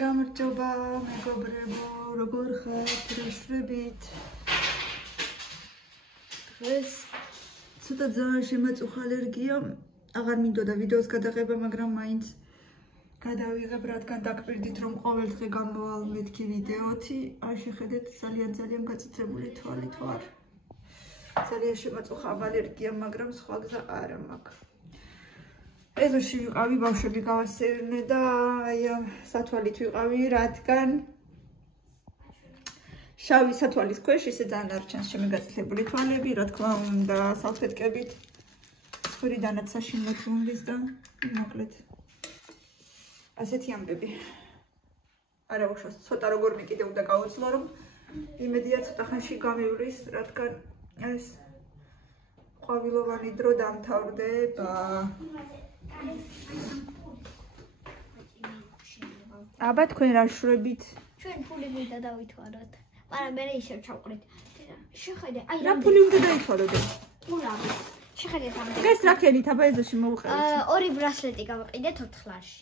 გამარჯობა მეგობრებო, როგორ ხართ? რეშვრებით. დღეს ცოტა ძალიან შემაწუხა ალერგია. აღარ მინდოდა ვიდეოს გადაღება, მაგრამ მაინც გადავიღებ, რადგან დაგპირდით, რომ ყოველ დღე გამოვალ მეთქი ვიდეოთი. აი შეხედეთ, ძალიან გაწიწებული თვალით ვარ. ძალიან შემაწუხა ალერგია, მაგრამ სხვა გზა არა მაქვს. ეზოში ვიყავი, ბავშვები გავასწევრნე და აი ამ სათვალით ვიყავი, რადგან შავი სათვალის ქვეშ ისე ძალიან არ ჩანს შემიგაწითლებული თვალები, რა თქმა უნდა, სალფეტკებით ცხვირიდანაც საშინლად მომდის და მოკლედ ასეთი ამბები. არა უშავს, ცოტა როგორმე კიდე უნდა გავუცლო, რომ იმედია ცოტა ხანში გამივლის, რადგან ეს ყვავილოვანი დრო დამთავრდება. აბა თქვენ რა შვრებით? ჩვენ ფული მინდა დავითვალოთ. მაგრამ მე ისევ ჩავყრით. შეხედე, აი რა ფული უნდა დაითვალოთ? ფულები. შეხედე ამ. ეს რა ქენით აბა ეზოში მოვუყევით? ორი ბრასლეტი გავყიდეთ 4 ლარში.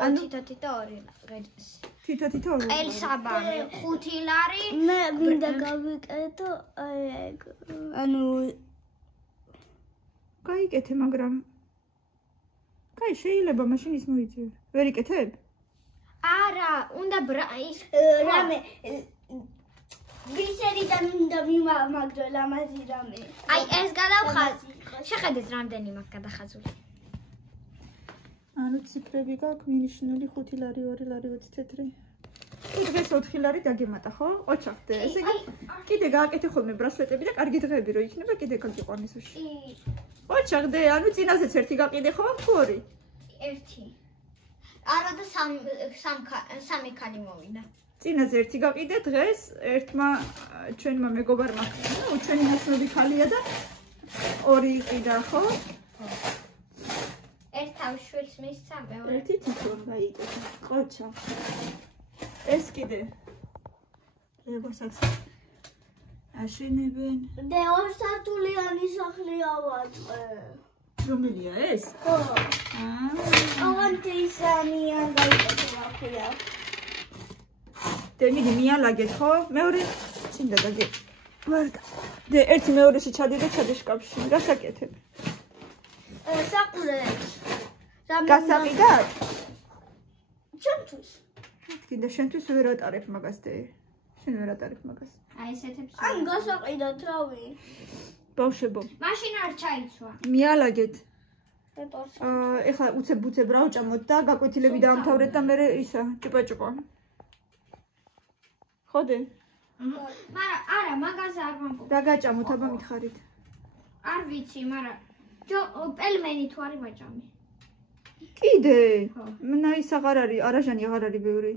თითო 2 ღერს. თითო ყელსაბამი 5 ლარი. მე მინდა გავიკეთო ანუ გაიკეთე, მაგრამ კაი, შეიძლება მაშინ ის მოიწევ. ვერ იკეთებ? არა, უნდა ის რამე გლიცერიდან უნდა მიმაგრო ლამაზი რამე. აი ეს გადავხაზ. შეხედეთ რამდენი მაქვს გადახაზული. ანუ ციფრები გაქვს მინიშნული 5 ლარი, 2 ლარი 20 თეთრი. დღეს 4 ლარი დაგემატა, ხო? ოჩახდე. ესე იგი კიდე გააკეთე ხოლმე ბრასლეტები და კარგი დღეები რო იქნება, კიდე გაგიყვანეს ოში. ოჩახდე, ანუ წინაზეც ერთი გაყიდე ხო, თუ 2? 1. არა და 3 ქალი მოვიდა. წინაზე ერთი გაყიდე, დღეს ერთმა ჩვენმა მეგობარმა, ნუ ჩვენი ნაცნობი ქალია და 2 იყიდა, ხო? ერთ თავის შვილს მისცა, მეორე. ერთი თითო გაიკეთე. ყოჩა. ეს კიდე. როგორსაც აშენებენ. და 2 სართულიანი სახლია ვაწყე. რომელია ეს? ხო. ავანტისანიან გაიკეთება ხია. დემიდი მიალაგეთ, ხო? მეორე წინდა დაგე. ვარდა. და ერთი მეორეში ჩადიდე შკაფში. რა საკეთებ? საყურებს. გასაყიდად? ჩემთვის. კიდე შენთვის ვერ ატარებ მაგას და შენ ვერ ატარებ მაგას. აი ესეთებს. ან გასაყიდად რავი. ბავშვებო. მაშინ არ ჩაიცვა. მიალაგეთ. ეტორს. ეხლა უცებ რავჭამოთ და გაკვეთილები დაამთავრეთ და მე ისა ჭუპა. ხოდე? მაგრამ არა, მაგაზე არ ვამბობ. რა გაჭამოთ აბა მითხარით? არ ვიცი, მაგრამ პელმენი თუ არის ვაჭამი. კიდე? მნა ის აღარ არის, არაჟანი აღარ არის ბევრი.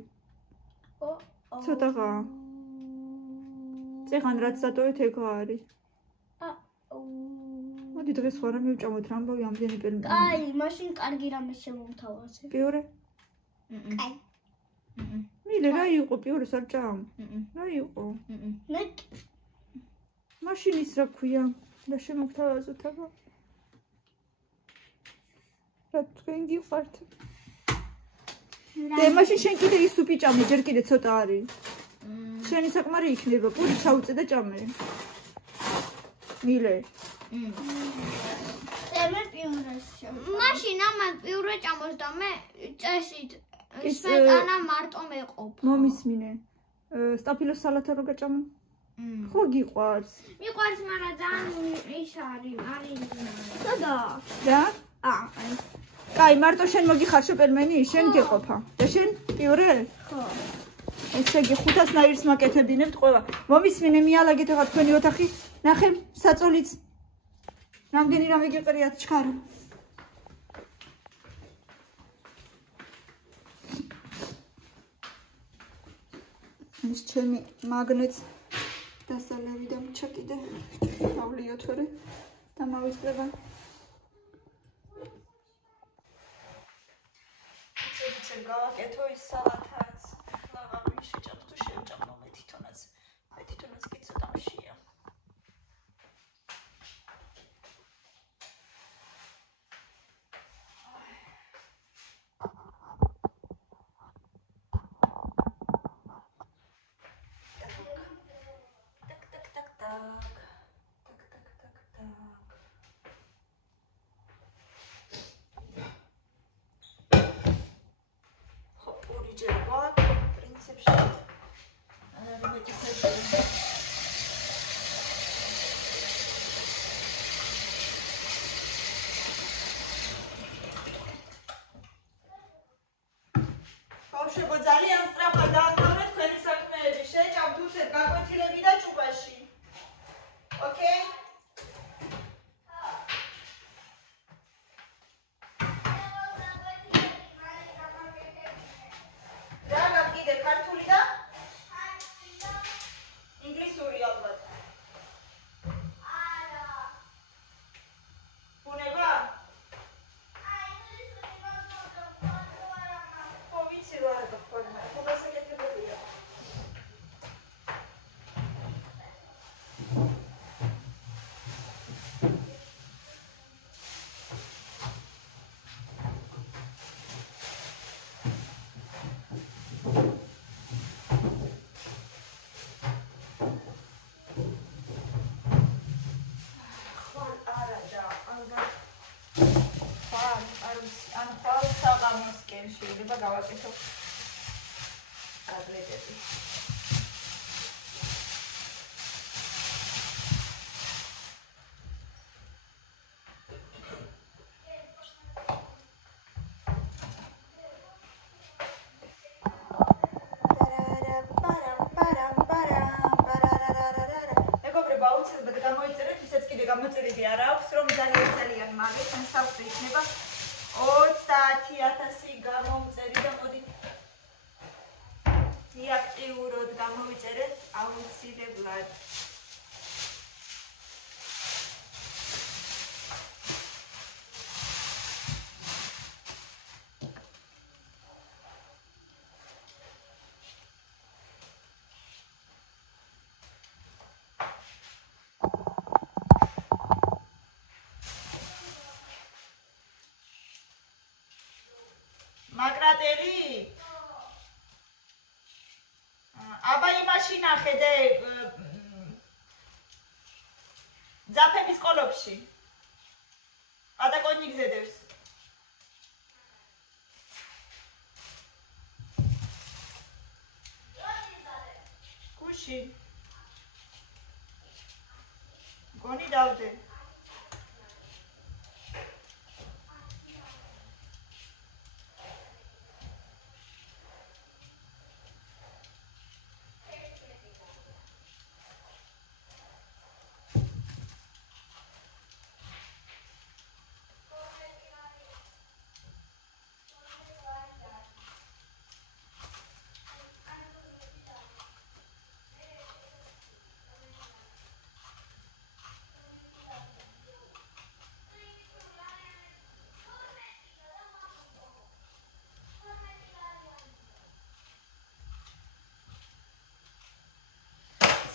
ცოტაღა. წეღან რაც დატოვეთ ეგ არის. მოდი დღეს ხო რა მივჭამოთ რა ამბავი ამდენი პელმენი. აი, მაშინ კარგი რამე შემომთავაზე. პიორე? კაი. მილე რა იყო პიორეს არ ჭამ? რა იყო? მე მაშინ ის რა ქვია? და შემოგთავაზოთ აბა. რა თქვენ გიყვართ? და მაშინ შენ კიდე ის სუპი ჭამე, ჯერ კიდე ცოტა არის. შენი საკმარი იქნება, პური ჩაუწე და ჭამე. მილე. მე პიურეს მაშინ ამან პიურე ჭამოს და მე წესით სვეტანა მარტო მეყოფ. მომისმინე. სტაფილოს სალათა რო გაჭამე? ხო გიყვარს. მიყვარს, მაგრამ ძალიან ის არის. სადა? რა? კაი, მარტო შენ მოგიხარშო პელმენი, შენ გეყოფა. და შენ პიურე? ხო. ესე იგი 500 ნაირს მაკეთებინებთ ყველა. მომისმინე, მიალაგეთ ახლა თქვენი ოთახი. ნახე, საწოლიც. რამდენი რამე გიყრიათ ჩქარო. ეს ჩემი მაგნეტს დასალევი და ჩაკიდე. დავლიოთ ვერე და მოვიწყდება. ცეცე გავაკეთო ის სალათაც. ახლა ვინ შეჭამ თუ შევჭამო მე თვითონაც. მე თვითონაც კი ცოტა მშია. რецეპტში. ბავშვებო, ძალიან სწრაფად დაამთავრეთ თქვენი საქმეები. შეჭამთ უსეთ გაკვეთილები და ჭუბაში. ოკეი? შეიძლება გავაკეთო კატლეტები. მეგობრებო, აუცილებლად გამოიწერეთ, ვისაც კიდე გამოწერილი არ აქვს, რომ ძალიან მალე თქვენ სახლში იქნება 30,000 გამომწერი და მოდით აქტიურად გამოვიწერეთ აუცილებლად. მაკრატელი აბა იმაში ნახედე ძაფების ყოლოფში პატაკონი გზედებს კუში გონი დავდე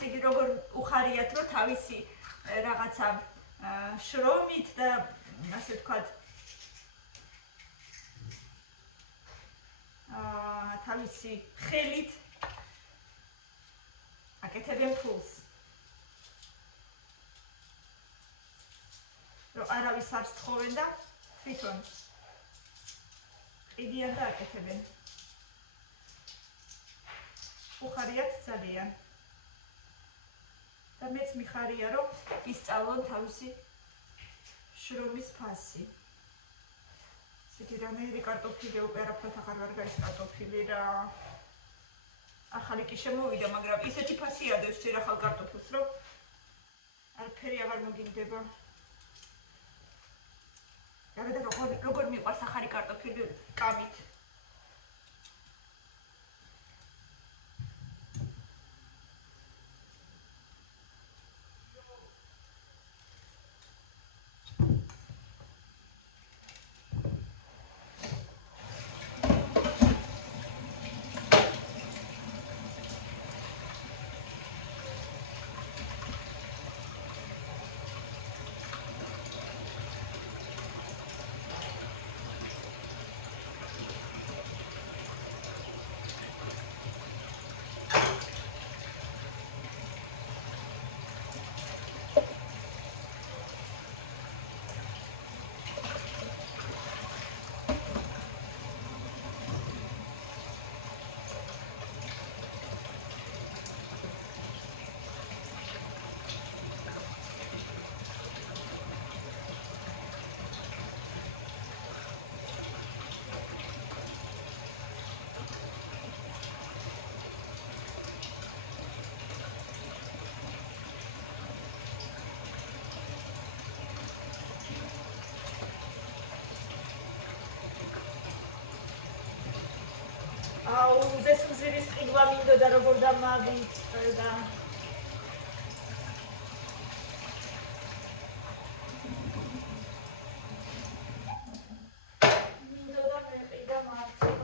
იგი როგორ უხარიათ რომ თავისი რაღაცა შრომით და ასე ვთქვათ თავისი ხელით აკეთებენ ფულს რომ არავის არ სთხოვენ და თვითონ ყიდიან და აკეთებენ უხარიათ ძალიან და მეც მიხარია რომ ისწავლონ თავისი შრომის ფასი. ისეთი რამე კარტოფილი უპერაფრად აღარ ვარ გაის კარტოფილი რა. ახალი კი შემოვიდა, მაგრამ ისეთი ფასი ადევს ჯერ ახალ კარტოფილს, რომ არაფერი აღარ მოგინდება. და როგორ მიყვარს ახალი კარტოფილი კამით. უზეს მზირის ყიდვა მინდოდა როგორ დამავიწყდა. მინდოდა მეყიდა მარცხა.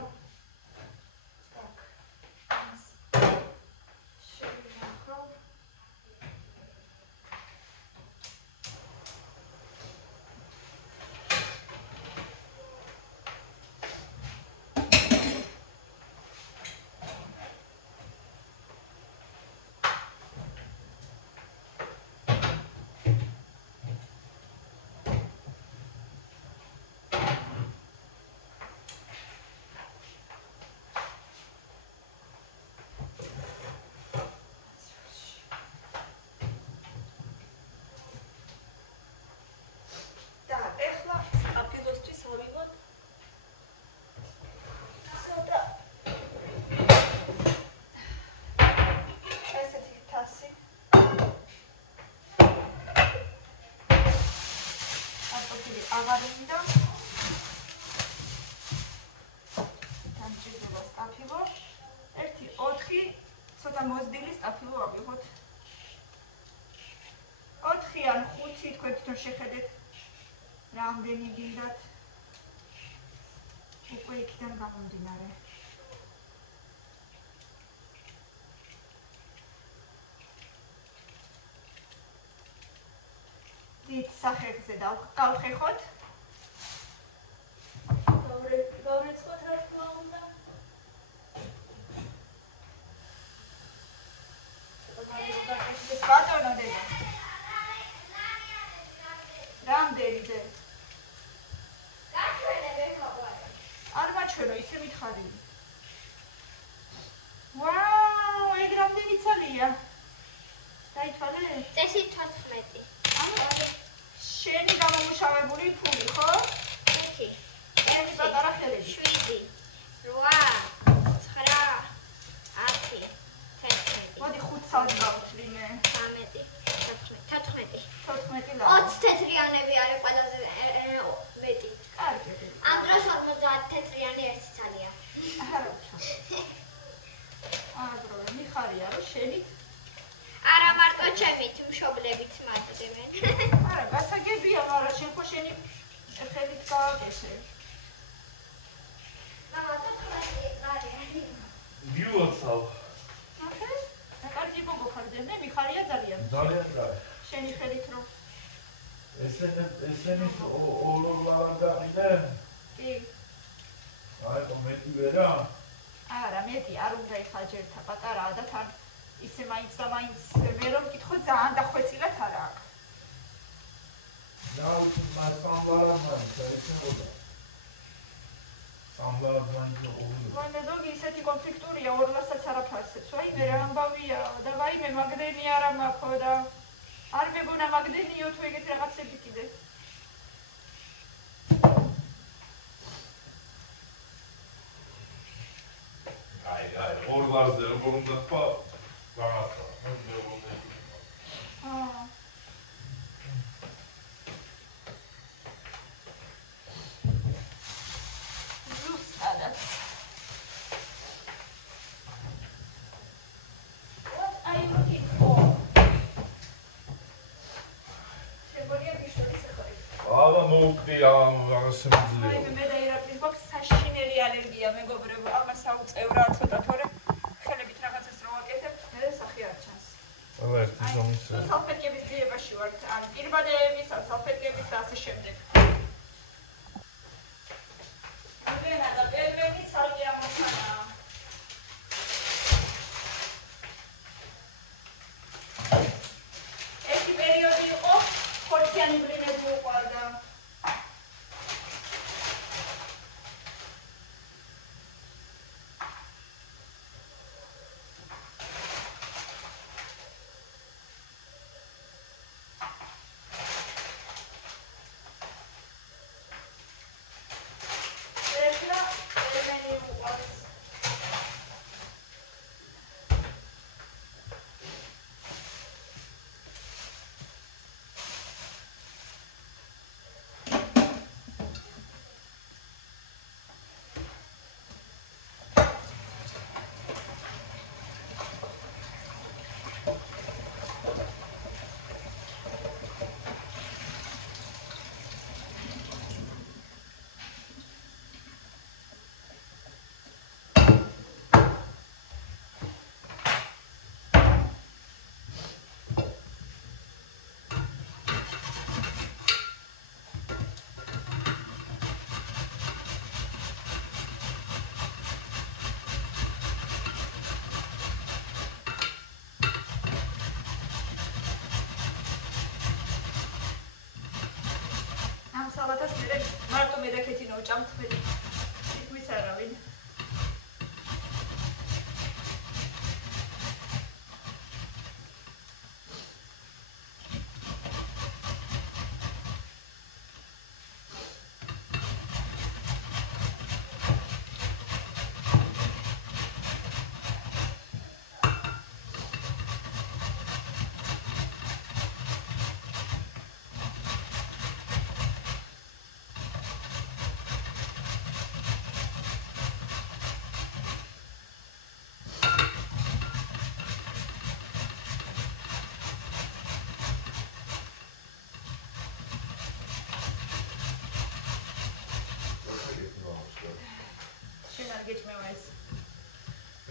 აღარ მინდა დამჭირდება სტაფილო 1-4 ცოტა მოზრდილი სტაფილო ავიღოთ 4 ან 5 თქვენ თვითონ შეხედეთ რამდენი გინდათ უკვე იქიდან გამომდინარე დიდ სახეზე დავხეხოთ გავრეცხოთ რა თქმა უნდა ბატონო დედა რამდენიზე გაჩვენებე ხოყვა არ მაჩვენო ისე მითხარი ვაუ ეგ რამდენი ცალია დაითვალე წესი 14 შენი გამომუშავებული ფული, ხო? 1 შენი პატარა ხელები 7 8 9 10 მოდი 5 საათი გავთვლი მე 13 14 20 თეთრიანები არის ყველაზე მეტი კარგი ამ დროს 50 თეთრიანი ერთი ცალია არა აგრო მიხარია რომ შენით არა მარტო ჩემით მშობლებით მარტებენ არა გასაგებია მაგრამ შენ ხო შენი ხელით გააკეთე მამა თქო გიუაცავ ახლა კარგი გოგო ხარდე მე მიხარია ძალიან ძალიან კარგი შენი ხელით რომ ესენი ორლავარდანიდე კი აი კომენტი ვერა არა მეტი არ უნდა იხაჯერთა პატარაა და თან ისე მაინც და მაინც მე რომ მკითხო ძალიან დახვეწილად არა აქვს და მას სამბარად მაინც ესენოდა სამბარად მაინც ვაი მე ზოგი ისეთი კონფლიქტურია ორლასაც არაფასებს ვაი მე რა ამბავია და ვაი მე მაგდენი არ ამაქო და არ მეგონა მაგდენიო თუ ეგეთი რაღაცები კიდე აი ორლარზე როგორ უნდა თქვა რაღაცა მოვკვდი ამ რაღაცებზე. აი მე დაირაფის გვაქვს საშინელი ალერგია მეგობრებო. ამას აუწევრად ცოტა თორე ხელებით რაღაცას რო ვაკეთებ, მე სახე არ ჩანს. ყველა ერთი ზომის. სალფეტკების ძიებაში ვარ, ან პირბადეების, ან სალფეტკების და ასე შემდეგ. აბენა და პერმეტი ცალკე ამოხანა. ერთი პერიოდი იყო, ხორციანი ბლინები უყვარდა. სალათას მე მარტო მედაქეთინო ჭამთ მე თითქმის არავინ.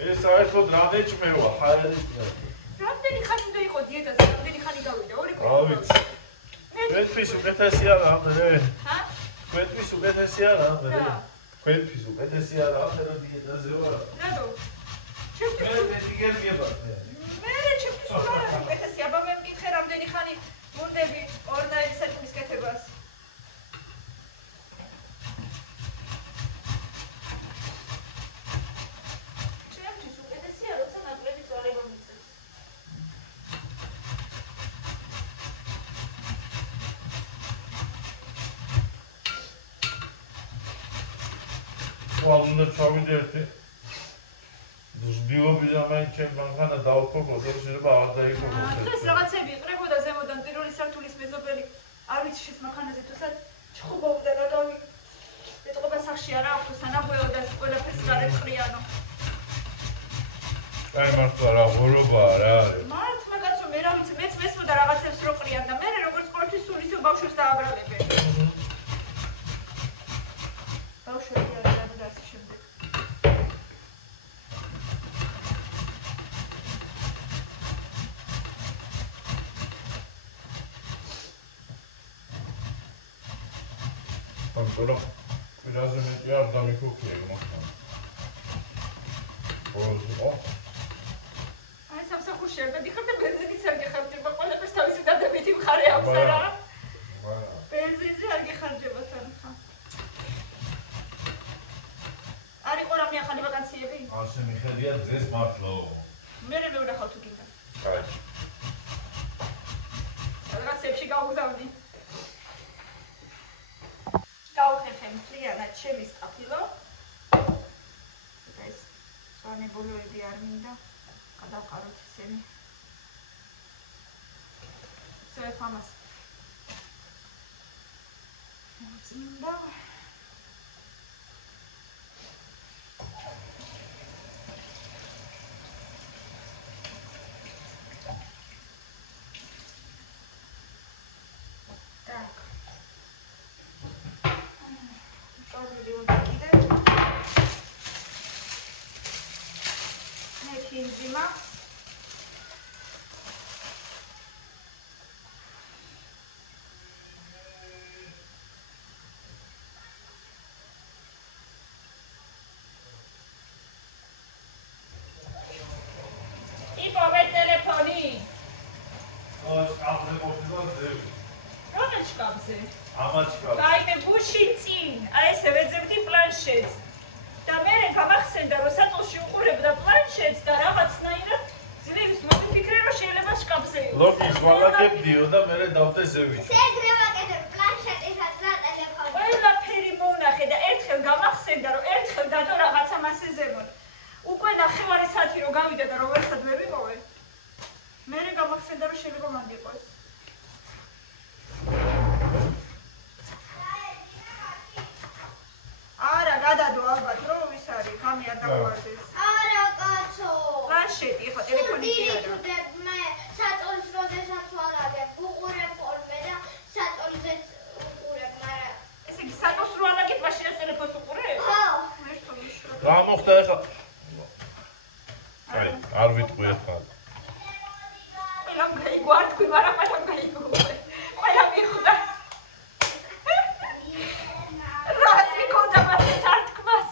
ეს საერთოდ რამდენიჭმევა ხაერი. რამდენი ხანი უნდა იყო დიეტაზე? რამდენი ხანი გავიდა? 2 კვირა. რა ვიცი. Quentis უკეთესია რამდენი? ჰა? Quentis უკეთესია რამდენი? Quentis უკეთესია რამდენი დიეტაზე ვარ? რატო? მე იგებია. მე ჩემთვის რა უკეთესია? აბა მე მკითხე რამდენი ხანი მუნდები ორნაირი საქმის კეთებას. უნდა ჩავიდერთი ზრდილობი და მაინც ჩემ მანქანა დავფოგო და შეიძლება არ დაიფოგო. დღეს რაღაცები იყრებოდა ზემოდან პირველი სართულის მეზობელი არ ვიცი შეს მანქანაზე თუსაც ჩხუბობდა და გავი ეტყობა სახში არა აქვს სანაღვეო და ყველაფერს გარეთყრიანო. აი მართლა რა ღორობაა რა არის. მართლა კაცო მე რა ვიცი მეც მესმოდა რაღაცებს რო ყრიან და მე როგორც ყოველთვის სულ ისევ ბავშვებს დააბრალებენ. ბავშვები Però quasi metà mi cucchiaio. Oh. Ai სამსახურში და დიხარდა ბენზინიც არ გეხარჯება, ყველაფერს თავისი დადებითი მხარე აქვს რა. ბენზინზე არ გეხარჯება თანხა. არ იყო რამე ახალი ვაკანსიები? ასე მიხედია დღეს მართლა. მე ვნახავ თუ გინდა. აი. რაღაცებში გავუგზავნი. გავხეხე მთლიანად ჩემი სტაფილო. ეს სვანებულოები არ მინდა. გადავყაროთ ისინი. ზეფ ამას. მოწმინდა. Zima. I powiedz telefonik. Szkapzy. Dajmy buszycin, a jest wedzemty planszec. Da mere გამახსენდა რომ სატულში უყურებდა პლანშეტს და რაღაცნაირად ძნების მოფიქრე რომ შეიძლება შკაფზე იყოს. ლოგის ვალაგებდიო და მე დავდე ზევით. შეგრევა კიდე პლანშეტისაც და ტელეფონი. ყველაფერი მონახე და ერთხელ გამახსენდა რომ ერთხელ დადო რაღაცა მასე ზემოთ. უკვე ნახევარი საათი რომ გავიდა და რომელსაც ვერ ვიპოვე. მერე გამახსენდა რომ შეიძლება მან იყოს. არა, გადადო ალბათ, რომ ვის არის, გამი არ დაგვარდეს. არა, კაცო. პლანშეტი, ხო, ტელეფონი კი არა. მე საწოლის როდესაც ვარაგებ, უყურებ ხოლმე და საწოლზეც უყურებ, მაგრამ ესე იგი, საწოლს რო ალაგებ, მაშინაც ტელეფონს უყურებ? ხო. რა მოხდა ახლა? აი, არ ვიტყვი ახლა. ყველამ გაიგო, არ თქვი, მაგრამ ყველამ გაიგო. ყველა მიხვდა. რას მიქონდა მასეთ არ თქმას?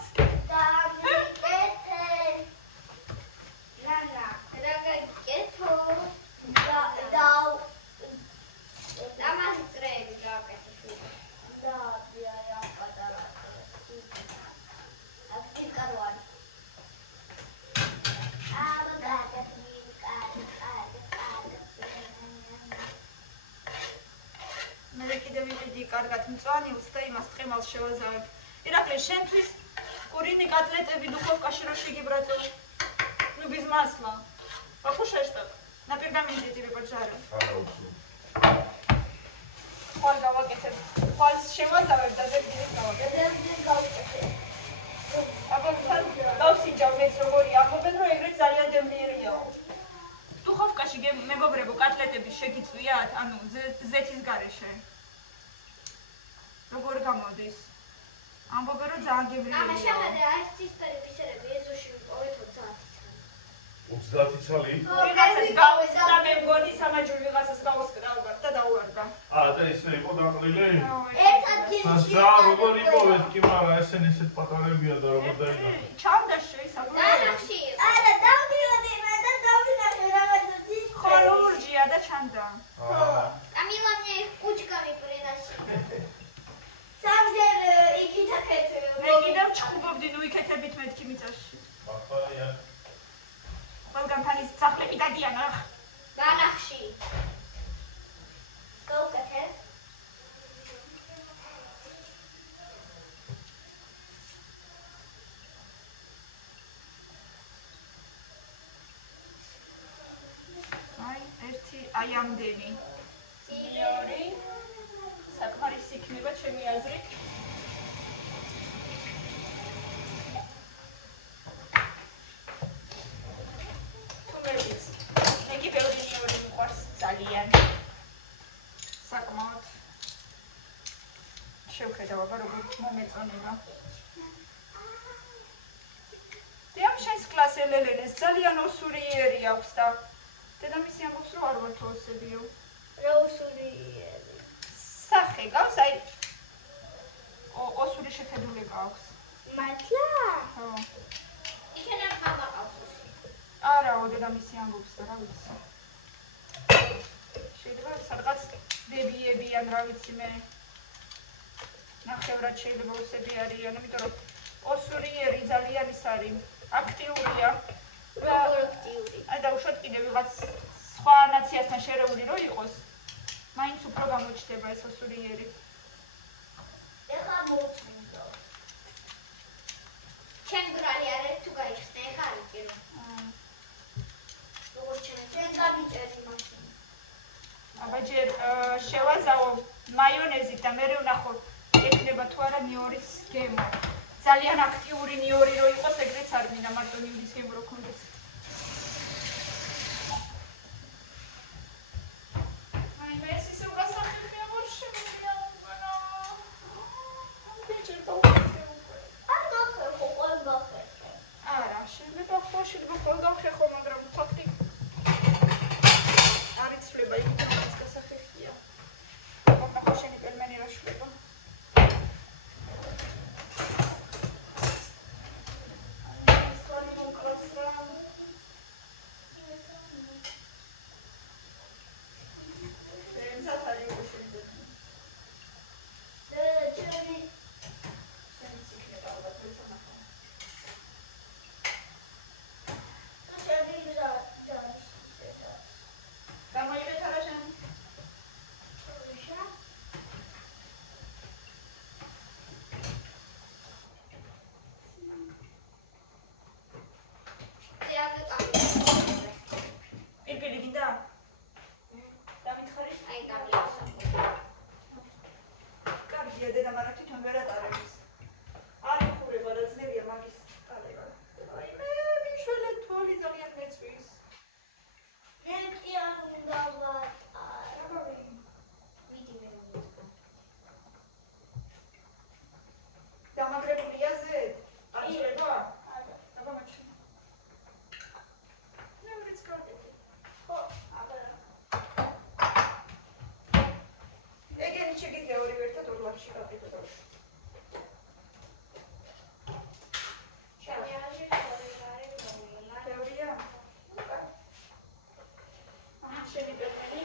კარგად მწვანილს და იმას ტყემალს შევაზავებ. ირაკლი, შენთვის კურინი კოტლეტები დუხოვკაში რო შეგიბრაწო. Ну без масла. Покушаешь так? На пергаменте тебе поджарю. Хваль გავაკეთებ. ხვალს შევაზავებ და ზეგდილი გავაკეთებ. აბა გავსიჯავ მეც როგორი ამბობენ რომ ეგრეთ ძალიან დევნიერიაო. დუხოვკაში მეგობრებო კოტლეტები შეგიწვიათ, ანუ ზეთის გარეშე. როგორ გამოდის? ამბობენ რომ ძალიან გევრიელია. ამა შეხედე აი ცისფერი ფისერები ეზოში ვიპოვეთ 30 ცალი? ვიღაცას გავესწრა მე მგონი სამაჯური ვიღაცას გავუსკრავ და დაუვარდა. და ისე იყო დაყრილი? ერთ ადგილში. როგორ იპოვეთ კი, მაგრამ ესენ ისეთ პატარებია და როგორ დაიგო? ჩამდა შეისაბამე. დანახში. არა, დავდიოდი მე და დავინახე რაღაცა ძის. ხალურჯია და ჩამდა. კამილა მე კუჩკა მიპრინაში. სამჯერ იქითაკეთ. მე კიდევ ჩხუბობდი ნუ იქეთებით მეთქი მიწაში. ახალია. ყველგან თანის სახლები დადიან ახ. დანახში. გავუკეთე. აი ამდენი. ორი. საკმარისი იქნება ჩემი აზრით. თუმეც მეგი ბევრი ნიორი მიყვარს ძალიან. საკმაოდ. შევხედავ აბა როგორ მომეწონება. დიახ, შენს კლასელელენეს ძალიან ოსურიერი აქვს და დედამისი ამბობს რომ არ ვარ თოსებიო. რა ოსურიერი. სახე გავს, აი ოსური შეხედულება აქვს. მართლა? ხო. იქნებ მამა ყავს. არაო, დედამისი ამბობს და რა ვიცი. შეიძლება სადღაც დებიები ან რა ვიცი მე. ნახევრად შეიძლება ოსები არიან, იმიტომ რომ ოსურიერი ძალიან ის არის, აქტიურია. და უშოთ კიდე ვიღაც სხვა ნაციასთან შერეული რო იყოს, მაინც უფრო გამოჩნდება ეს ოსურიერი. ეხლა მოვწმინდო. ჩემ ბრალი არის თუ გაიხსნე, ეხლა არ იგერო. როგორ შენ გამიჭერი მაშინ. აბა ჯერ შევაზავო მაიონეზით და მე ვნახო ექნება თუ არა ნიორის გემო. ძალიან აქტიური ნიორი რო იყოს, ეგრეც არ მინდა მარტო ნიორის გემო რო ქონდეს. შეიძლება ხოლ გავხეხო, მაგრამ ფაქტი არ იცვლება იქ რაღაც გასახებია. ვნახო შენი პელმენი რა შლება. ეს თვალი მომკლავს რა. ზათარი უშვიდე. ჩემი შენი პელმენი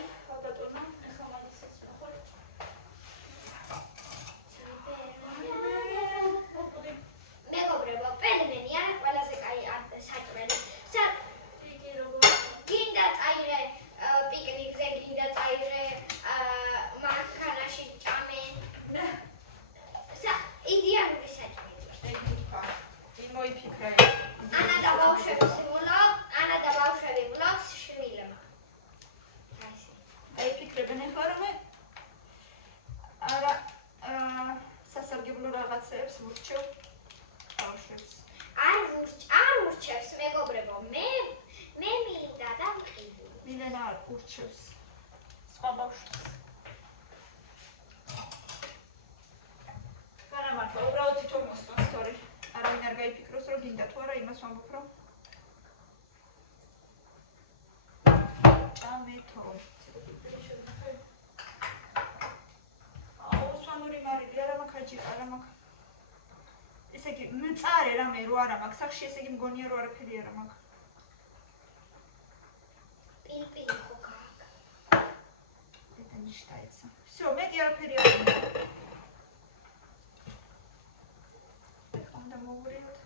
არჩევს სხვა ბავშვს. არა მართლა, უბრალოდ თვითონ მოსწონს თორე არავინ არ გაიფიქროს, რომ გინდა თუ არა იმას ვამბობ, რომ ჭამეთო. აუ, სვანური მარილი არა მაქვს აჯი, არა მაქვს. ესე იგი, მწარე რამე რო არა მაქვს, სახში ესე იგი მგონია რომ არაფერი არა მაქვს. პილპილი ხო გააკა. Это не считается. Всё, მეტი არაფერი არ უნდა. უნდა მოვურიოთ.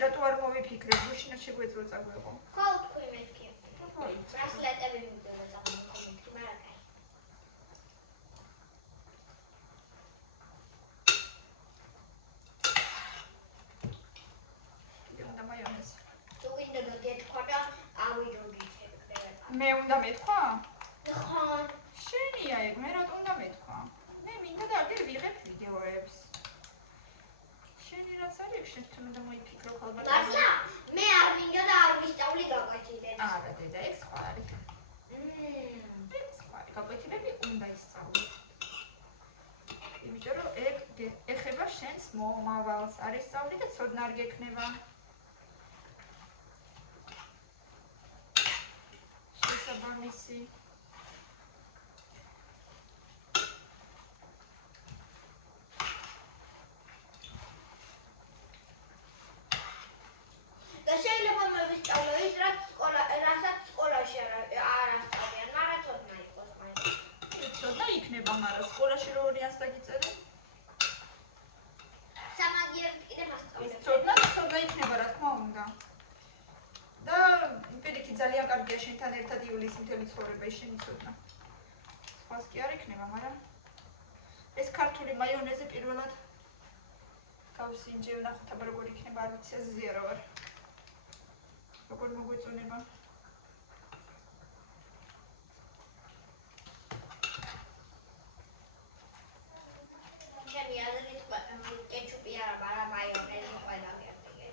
რატო არ მოვიფიქრებ, გუშინა შეგვეძლო წაგვეყო. ხო, თქვი მეთქი. ბრასლეტები მიდოდა წამოვიქცე, მაგრამ კაი. კიდე უნდა მაიონეზი. თუ გინდა გეთქვა და ავიდო გიქნება. მე უნდა მეთქვა? ხო. შენია ეგ, მე რატო უნდა მეთქვა? მე მინდა და აგერ ვიღებ ვიდეოებს. შენი რაც არის, შენ თვითონ უნდა მოიფიქრო ალბათ. მართლა? მე არ მინდა და არ ვისწავლი გაკვეთილებს. არა, დედა, ეგ სხვა არის. ეგ სხვა არის, გაკვეთილები უნდა ისწავლო. იმიტომ რომ ეგ ეხება შენს მომავალს, არ ისწავლი და ცოდნა არ გექნება. შესაბამისი. მაგრამ სკოლაში რო ორიანს დაგიწერე? სამაგიერად კიდე მასწავლებელი. ეს ცოდნა იქნება, რა თქმა უნდა. და პირიქით ძალიან კარგია შენთან ერთად იულის მთელი ცხოვრება ის შენი ცოდნა. სხვას კი არ იქნება, მაგრამ ეს ქართული მაიონეზი პირველად გავსინჯე, ვნახოთ აბა როგორ იქნება, არ ვიცი, აზია რა ვარ. როგორ მოგვეწონება? კეჩუპი არა, მაგრამ მაიონეზი ყველა გერტიგე.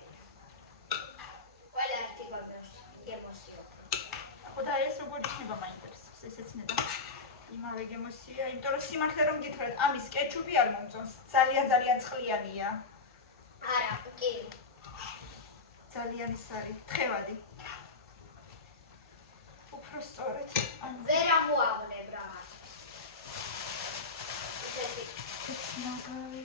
ყველა ერთი გემოსიო. ხო და ეს როგორ იქნება მაინტერესებს, ესეც ნედა. იმავე გემოსია, იმიტომ რომ სიმართლე რომ გითხრათ, ამის კეჩუპი არ მომწონს, ძალიან წყლიანია. არა, კი. ძალიან ის არის, თხევადი. უფრო სწორედ. ვერ ამოავნებ რაღაც. ეს მაგარი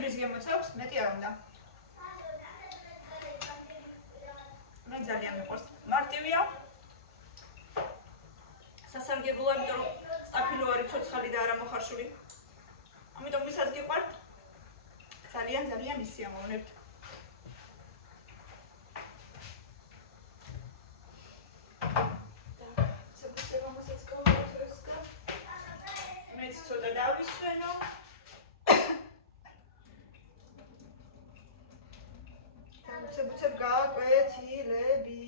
იურის გემოცავს, მეტი არ უნდა. მე ძალიან მიყვარს. მარტივია. სასარგებლოა, იმიტომ რომ სტაფილო არის ცოცხალი და არა მოხარშული. ამიტომ ვისაც გიყვართ, ძალიან ისიამოვნებთ. მეც ცოტა დავისვენო. ცებუცებ გაკვეთილები.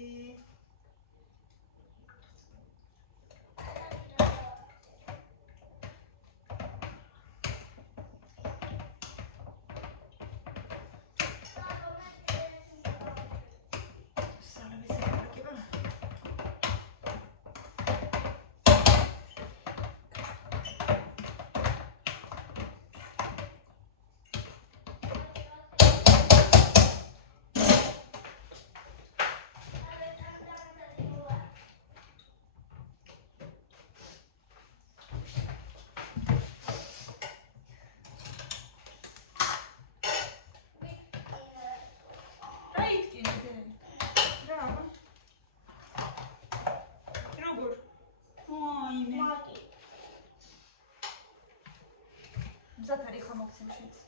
გამოგცემ შენს.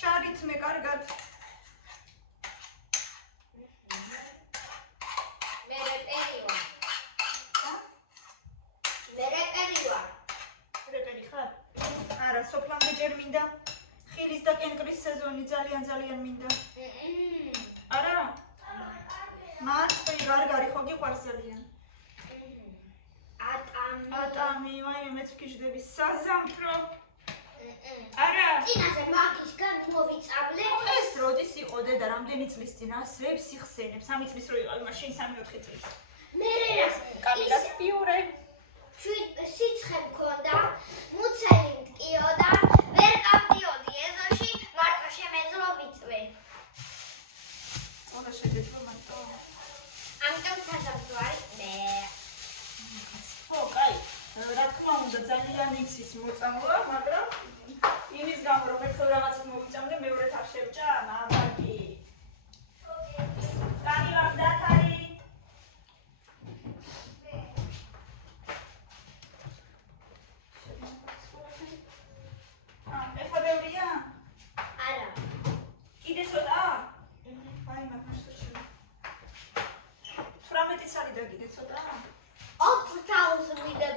Charity me კარგად. არა, სოფლამდე ჯერ მინდა. ხილის და კენკრის სეზონი ძალიან მინდა. არა? მას გარგარი ხო გიყვარს ძალიან. ატამი, ვაიმე მეც ვგიჟდები საზამთრო. არა. წინაზე მაგისგან მოვიწავლე. ეს როდის იყო დედა რამდენი წლის წინ ასრებს იხსენებს 3 წლის რო იყავი მაშინ 3-4 წლის. მე კამილას პიურე. სიცხე მქონდა, მუცელი მტკიოდა, ვერ გავდიოდი ეზოში, მარტო შემეძლო ვიწვე. ოღონდ შედეძლო მარტო. ამიტომ საზამთრო არის მე. ხო, კაი. რა თქმა უნდა ძალიან იცის მოწამლა, მაგრამ იმის გამო რომ ერთხელ რაღაცას მოვიწამდე, მეორედ არ შევჭა, მამაკი. კამილას დათარი. ეხლა ბევრია? არა. კიდე ცოტა? აი, მაგას შევა. 18 წელი და კიდე ცოტა? 4000 მიდებ.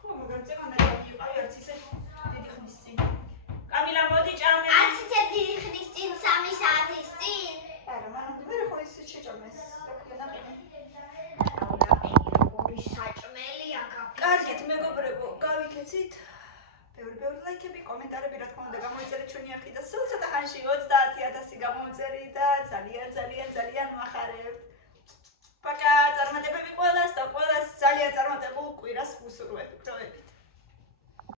ხო, მაგრამ წეგან და იყავი არც ისე დიდი ხნის წინ. კამილა მოდი ჭამე. არც ისე დიდი ხნის წინ 3 საათის წინ. არა, მანამდე მე ხო ისე შეჭამეს. რა ქვია ნაყინი. ორი საჭმელია გაფიცე. კარგით, მეგობრებო, გავიქეცით. ბევრი ლაიქები, კომენტარები, რა თქმა უნდა, გამოიწერეთ ჩვენი არხი და სულ ცოტა ხანში 30000 გამოუწერით და ძალიან მახარებთ. პაკა, წარმატებები ყველას და ყველას ძალიან წარმატებულ კვირას ვუსურვებ.